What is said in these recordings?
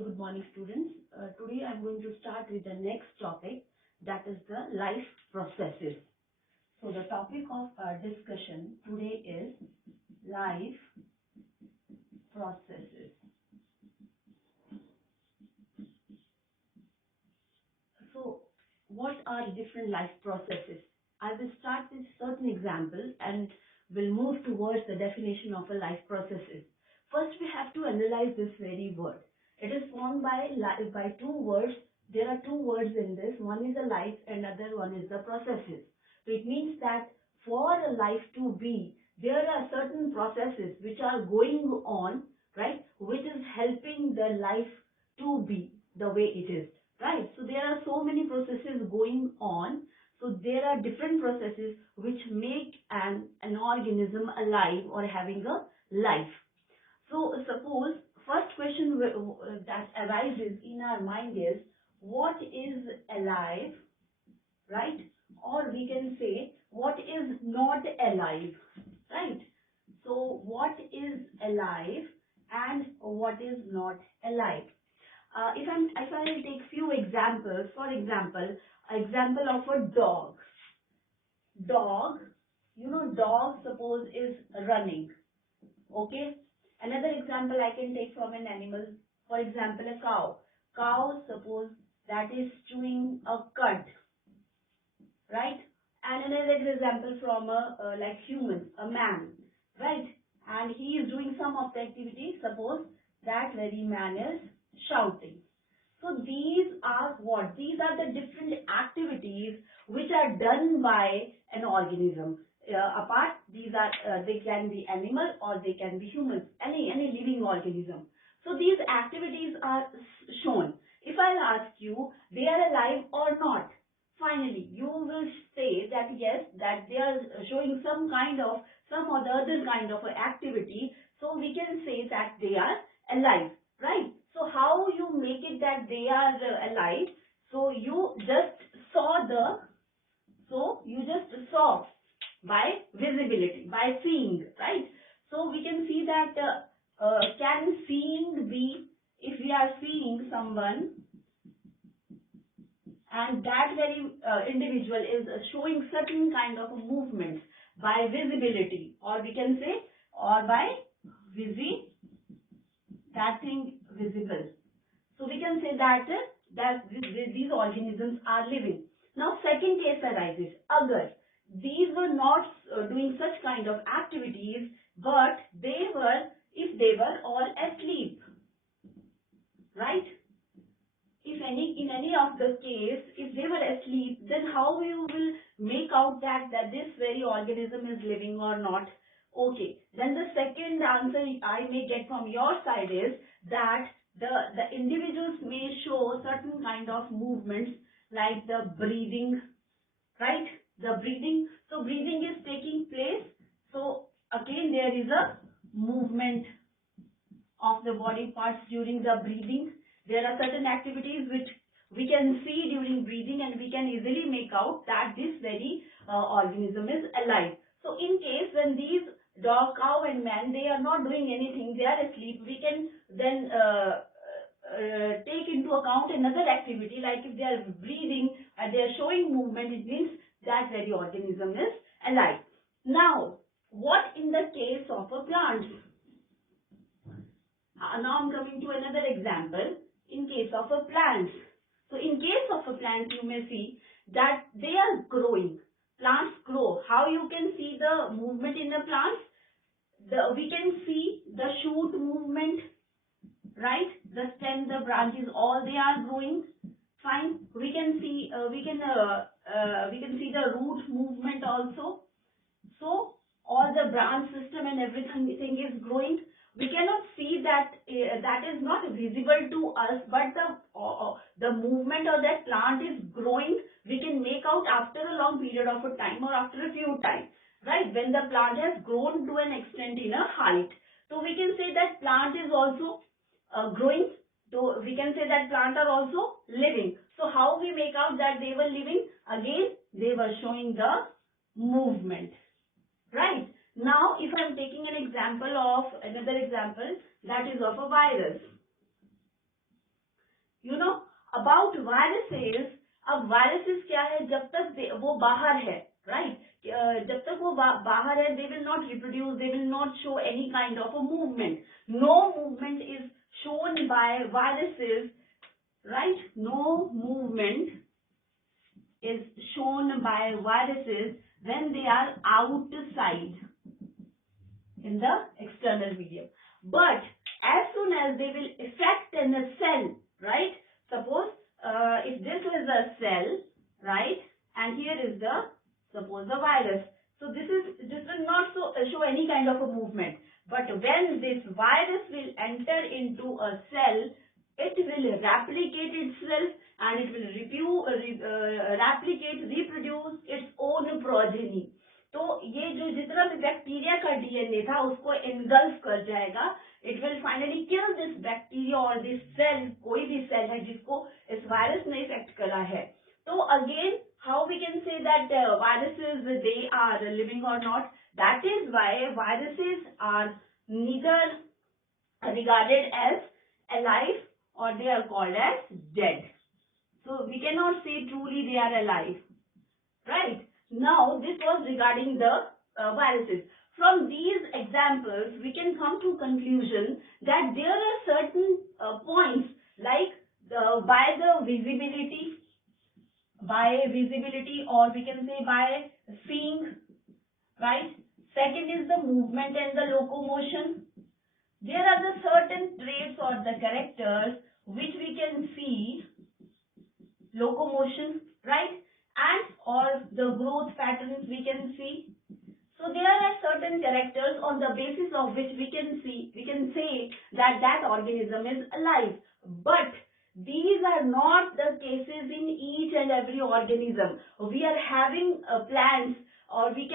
So good morning students. Today I'm going to start with the next topic, that is the life processes. So the topic of our discussion today is life processes. So what are different life processes? I will start with certain examples and will move towards the definition of a life processes. First we have to analyze this very word. It is formed by two words. There are two words in this. One is a life and other one is the processes. So it means that for a life to be, there are certain processes which are going on, right, which is helping the life to be the way it is, right? So there are so many processes going on. So there are different processes which make an organism alive or having a life. So suppose first question that arises in our mind is, what is alive, right? Or we can say, what is not alive, right? So what is alive and what is not alive? If I take few examples, for example, of a dog. Dog, dog suppose is running. Okay. Another example I can take from an animal. For example, a cow. Cow, suppose that is chewing a cud, right? And another example from a like human, a man, right? And he is doing some of the activity. Suppose that very man is shouting. So these are what? These are the different activities which are done by an organism. Apart, these are they can be animal or they can be humans, any living organism. So these activities are shown. If I'll ask you, they are alive or not? Finally, you will say that yes, that they are showing some or the other kind of activity. So we can say that they are alive, right? So how you make it that they are alive? So you just saw by visibility, by seeing, right? So we can see that can seeing be, if we are seeing someone and that very individual is showing certain kind of movements by visibility, or we can say, or by that thing visible. So we can say that these organisms are living. Now second case arises, agar these were not doing such kind of activities, but if they were all asleep, right? In any of the case, if they were asleep, then how you will make out that this very organism is living or not? Okay, then the second answer I may get from your side is that the individuals may show certain kind of movements like the breathing, right? The breathing. So breathing is taking place. So again there is a movement of the body parts during the breathing. There are certain activities which we can see during breathing and we can easily make out that this very organism is alive. So in case when these dog, cow and man, they are not doing anything, they are asleep, we can then take into account another activity, like if they are breathing and they are showing movement, it means that very organism is alive. Now, what in the case of a plant? Now I'm coming to another example in case of a plant. So in case of a plant, you may see that they are growing. Plants grow. How you can see the movement in the plants? We can see the shoot movement, right? The stem, the branches, all they are growing. Fine. We can see the root movement also. So all the branch system and everything is growing. We cannot see that that is not visible to us, but the movement of that plant is growing. We can make out after a long period of a time or after a few times, right? When the plant has grown to an extent in a height. So we can say that plant is also growing. So we can say that plant are also living. So how we make out that they were living? Again, they were showing the movement. Right. Now, if I am taking another example, that is of a virus. you know about viruses. अब viruses क्या है, जब तक वो बाहर है, right? जब तक वो बाहर है, they will not reproduce, they will not show any kind of a movement. No movement is shown by viruses, right? No movement is shown by viruses when they are outside in the external medium. But as soon as they will affect in a cell, right? Suppose if this is a cell, right? And here is the, suppose the virus. So this will not show any kind of a movement. But when this virus will enter into a cell, it will replicate itself and it will replicate, reproduce its own progeny. तो ये जो जितना भी bacteria का DNA था उसको engulf कर जाएगा. It will finally kill this bacteria और दिस सेल, कोई भी सेल है जिसको इस वायरस ने इफेक्ट करा है. तो again how we can say that viruses they are living or not. That is why viruses are neither regarded as alive or they are called as dead. So we cannot say truly they are alive, right? Now this was regarding the viruses. From these examples we can come to conclusion that there are certain points like by visibility or we can say by seeing, right? Second is the movement and the locomotion. There are the certain traits or the characters which we can see, locomotion, right? And or the growth patterns we can see. So there are certain characters on the basis of which we can say that organism is alive. But these are not the cases in each and every organism. We are having plants, or we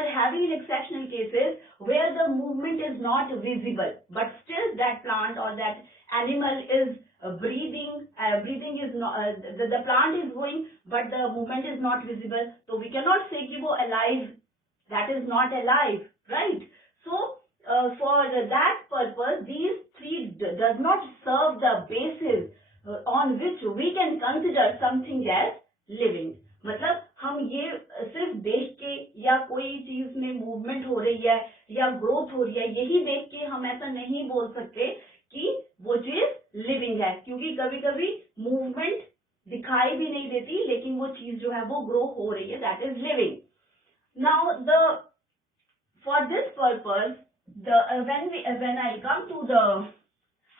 are having exceptional cases where the movement is not visible, but still that plant or that animal is breathing. Breathing is not, the plant is growing, but the movement is not visible. So we cannot say कि वो alive, that is not alive, right? So for that purpose, these three does not serve the basis on which we can consider something as living. मतलब हम ये सिर्फ देख के या कोई चीज में मूवमेंट हो रही है या ग्रोथ हो रही है यही देख के हम ऐसा नहीं बोल सकते कि वो चीज लिविंग है, क्योंकि कभी कभी मूवमेंट दिखाई भी नहीं देती लेकिन वो चीज जो है वो ग्रो हो रही है, that is living. Now for this purpose when I come to the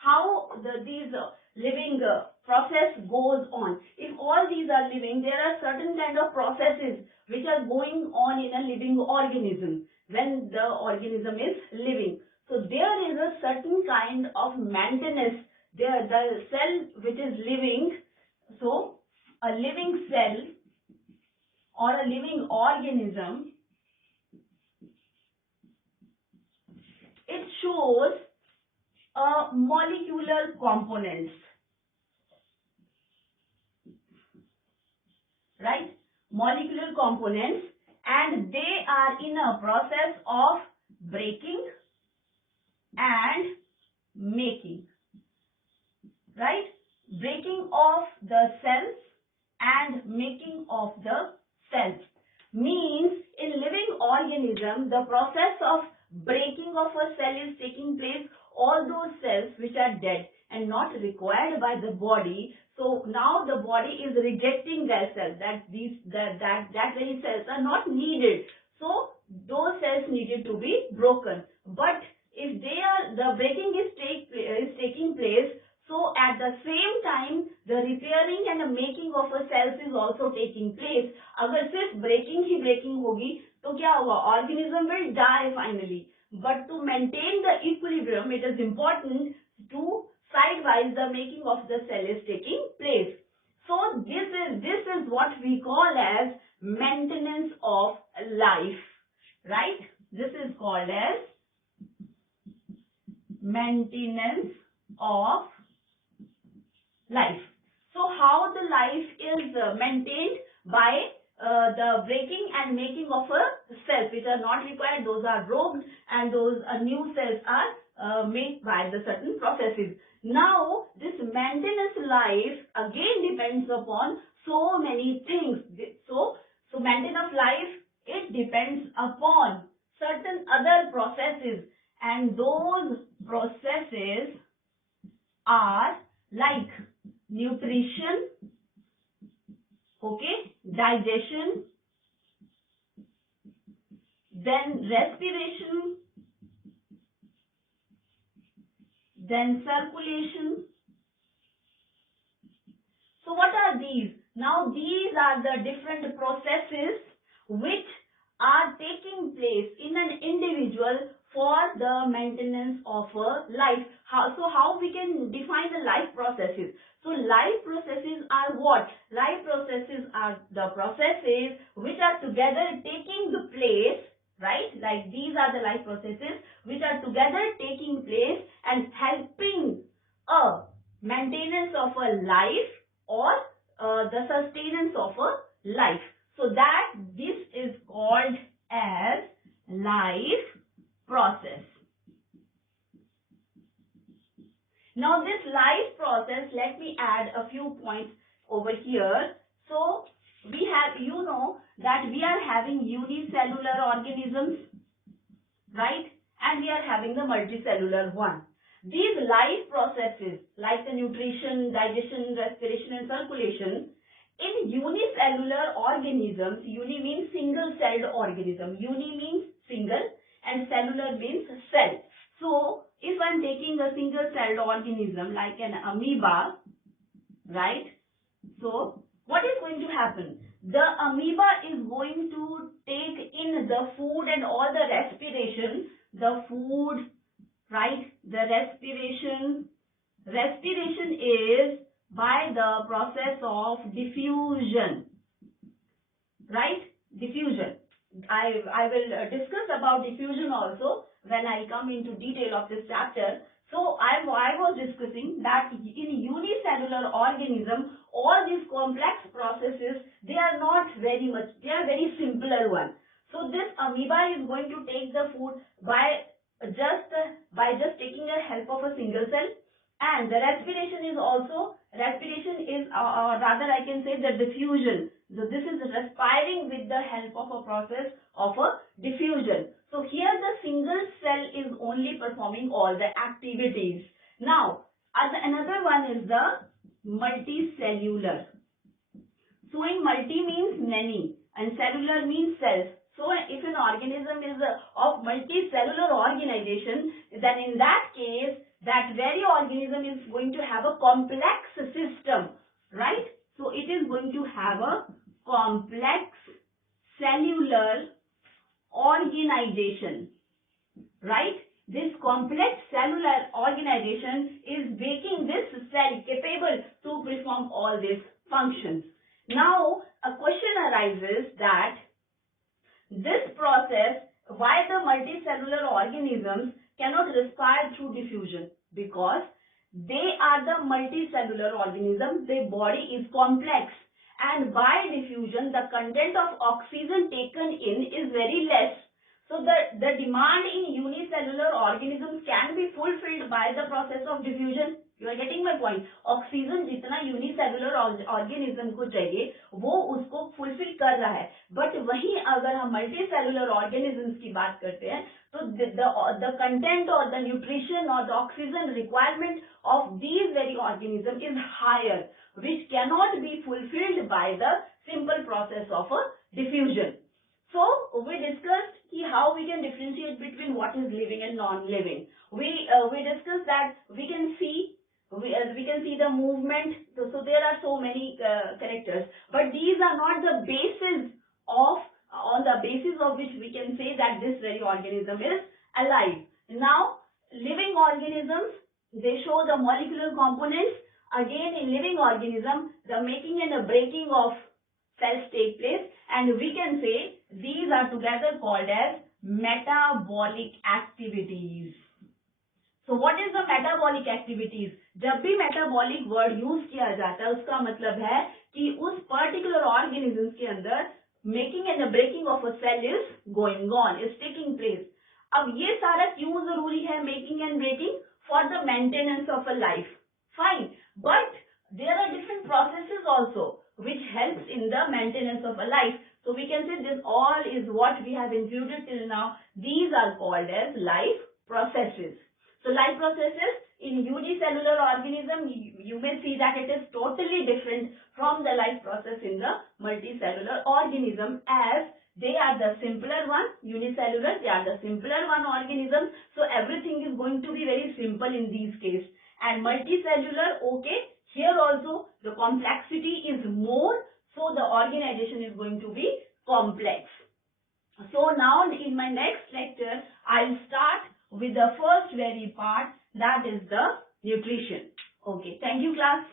how these living process goes on. If all these are living, there are certain kind of processes which are going on in a living organism when the organism is living. So there is a certain kind of maintenance. There the cell which is living, so a living cell or a living organism, it shows molecular components, right? Molecular components, and they are in a process of breaking and making, right? Breaking of the cells and making of the cells means in living organism the process of breaking of a cell is taking place. All those cells which are dead and not required by the body, so now the body is rejecting their cells, that very cells are not needed, so those cells needed to be broken. But if the breaking is taking place, so at the same time the repairing and the making of a cells is also taking place. अगर सिर्फ breaking ही breaking होगी तो क्या होगा, organism will die finally. But to maintain the equilibrium, it is important to sidewise the making of the cell is taking place. So this is what we call as maintenance of life, right? This is called as maintenance of life. So how the life is maintained? By the breaking and making of a cells which are not required, those are broken and those new cells are made by the certain processes. Now, this maintenance life again depends upon so many things. So maintenance life, it depends upon certain other processes, and those processes are like nutrition, okay, digestion, then respiration, then circulation. So what are these? Now these are the different processes which are taking place in an individual for the maintenance of a life. How we can define the life processes? So life processes are what? Life processes are the processes which are together taking the place, right? Like these are the life processes which are together taking place and helping a maintenance of a life or the sustenance of a life. So that this is called as life process. Now this life process, let me add a few points over here. So we have, you know that we are having unicellular organisms, right? And we are having the multicellular one. These life processes like the nutrition, digestion, respiration and circulation, in unicellular organisms, uni means single-celled organism. Uni means single and cellular means cell. So if I'm taking a single-celled organism like an amoeba, right? So what is going to happen? The amoeba is going to take in the food and all the respiration, the food, right? The respiration is by the process of diffusion, right? Diffusion. I will discuss about diffusion also when I come into detail of this chapter. So I was discussing that in unicellular organism, all these complex processes, they are not very much, they are very simpler one. So this amoeba is going to take the food by just taking the help of a single cell, and the respiration is rather I can say the diffusion. So this is respiring with the help of a process of a diffusion. So here the single cell is only performing all the activities. Now another one is the multicellular. So in multi means many and cellular means cells. So if an organism is of multicellular organization, then in that case, that very organism is going to have a complex system, right? So it is going to have a complex cellular organization, right? This complex cellular organization is making this cell capable to perform all these functions. Now, a question arises that this process, why the multicellular organisms cannot respire through diffusion? Because they are the multicellular organisms, their body is complex, and by diffusion the content of oxygen taken in is very less. So the demand in unicellular organisms can be fulfilled by the process of diffusion. You are getting my point? Oxygen जितना unicellular organism को चाहिए वो उसको fulfil कर रहा है, but वहीं अगर हम मल्टीसेलुलर ऑर्गेनिजम्स की बात करते हैं तो the content or the nutrition or the oxygen requirement of these very organism is higher, which cannot be fulfilled by the simple process of a diffusion. So we discussed how we can differentiate between what is living and non-living. We discussed that we can see the movement. So there are so many characters, but these are not the basis on the basis of which we can say that this very organism is alive. Now, living organisms, they show the molecular components. Again, in living organism, the making and the breaking of cells take place, and we can say these are together called as metabolic activities. So what is the metabolic activities? जब भी metabolic word use किया जाता है उसका मतलब है कि उस particular organisms के अंदर making and the breaking of a cell is going on, is taking place. अब ये सारा क्यों जरूरी है making and breaking? For the maintenance of a life. Fine, but there are different processes also which helps in the maintenance of a life. So we can say this all is what we have included till now. These are called as life processes. So life processes in unicellular organism, you may see that it is totally different from the life process in the multicellular organism, as they are the simpler one, unicellular, they are the simpler one organism. So everything is going to be very simple in these cases. And multicellular, okay, here also the complexity is more, so the organization is going to be complex. So now in my next lecture, I'll start with the first very part, that is the nutrition. Okay, thank you class.